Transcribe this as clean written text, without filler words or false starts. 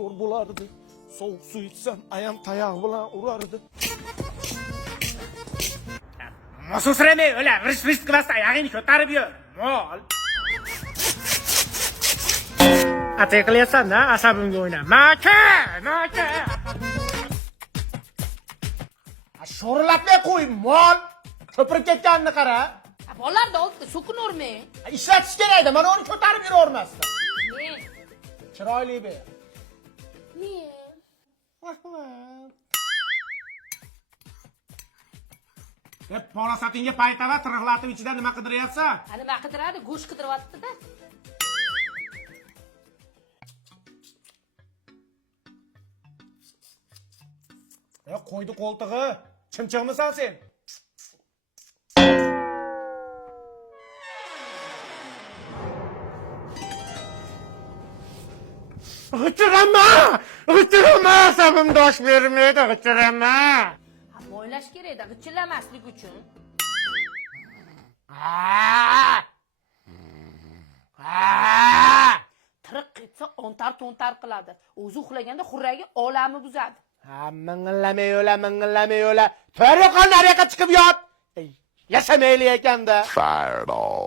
zo'r bo'lardi. Sovuq suv ichsam, ayam tayoq bilan urardi. Mosusreme öyle vırs kılasa ayağını ko'tarib yur. Mol. Atay qilyapsan da asabimga o'yna. Maka. Sho'rlatmay qo'y, mol. Ko'pirib ketganini qara. Bolalarda oldi so'kinurmi? Ishlatish kerak-da, mana uni ko'tarib yuravermasdan. Men. Chiroyli ber. Men. Rahmat. Polasatingga paytava tiriqlatib ichida nima qidiryapsan? Nima qidiradi? Go'sht qidiryapti-da. Qo'ydi qo'ltig'i. Chimchiqmisan sen? G'ijirama, asabim dosh bermaydi, g'ijirama. Mo'ylash kerak-da, g'ichillamaslik uchun. Tiriq ketsa ontar-to'ntar qiladi. O'zi uxlaganda xurragi olami buzadi. Ming'illamay yo'la. To'g'ri qol nariga chiqib yot. Yashamayli ekanda. Fireball.